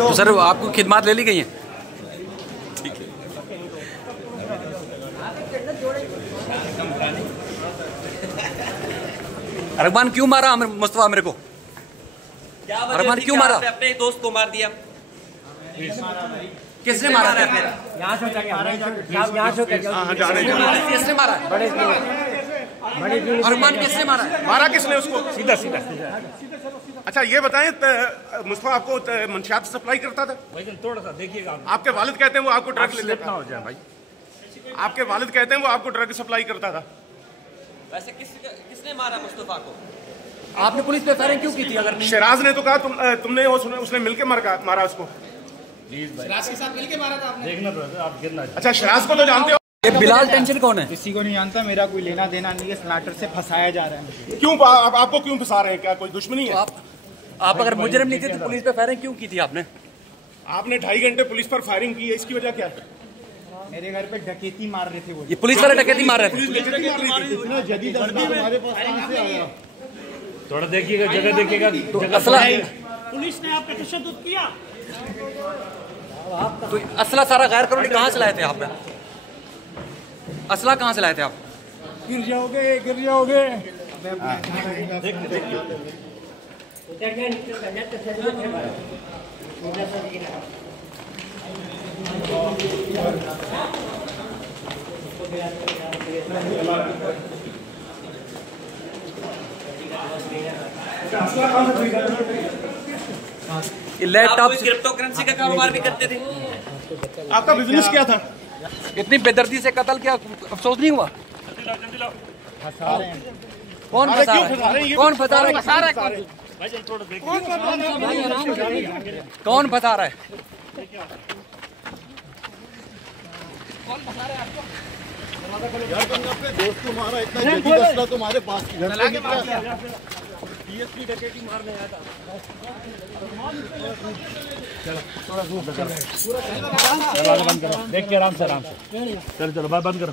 तो सर आपको खिदमत ले ली गई है? ठीक है। अरमान क्यों मारा मुस्तफा मेरे को? अरमान क्यों मारा? अपने दोस्त को मार दिया। किसने मारा? किसने मारा? अरमान किसने मारा? मारा किसने उसको? सीधा सीधा। अच्छा ये बताएं, मुस्तफा आपको मंशियात सप्लाई करता था? थोड़ा सा देखिएगा। आपके वालिद कहते हैं वो आपको ड्रग ले लेता हो जाए भाई। आपके वालिद कहते हैं वो आपको ड्रग सप्लाई करता था। वैसे किसने मारा मुस्तफा को? आपने पुलिस पे फायरिंग क्यों की थी? अगर शराज ने तो कहा तुमने उसने मिलके मारा उसको। शराज के साथ मिलके मारा था आपने? देखना पड़ेगा, आप गिरना। अच्छा शराज को तो जानते हो? ये बिलाल टेंशन कौन है? किसी को नहीं जानता, मेरा कोई लेना देना नहीं है। स्नाइपर से फंसाया जा रहा है। क्यों आपको क्यों फंसा रहे हैं? क्या कोई दुश्मनी है? आप अगर मुजरिम नहीं थे तो पुलिस पे फायरिंग क्यों की थी आपने? आपने 2.5 घंटे पुलिस पर फायरिंग की है, इसकी वजह क्या है? मेरे घर पे डकैती मार रहे थे वो। ये पुलिस वाले डकैती मार रहे थे? इतना जदीद हमारे पास कहां से आया? थोड़ा देखिएगा, जगह देखिएगा। असला पुलिस ने आप पे तशद्दुद किया तो असला सारा गैर कानूनी कहाँ से लाए थे आपने? असला कहाँ से लाए थे आप? गिर जाओगे। लैपटॉप क्रिप्टो करेंसी का कारोबार भी करते थे। आपका बिजनेस क्या था? इतनी बेदर्दी से कत्ल किया, अफसोस नहीं हुआ? कौन फंसा रहा है? कौन फंसा रहा है? कौन फंसा रहा है? यार तुमने अपने दोस्त को मारा, इतना जदीद असला तुम्हारे पास घर से निकला। डीएसपी डकैती मारने आया था। चलो थोड़ा बंद करो, देख के आराम से चलो बंद करो।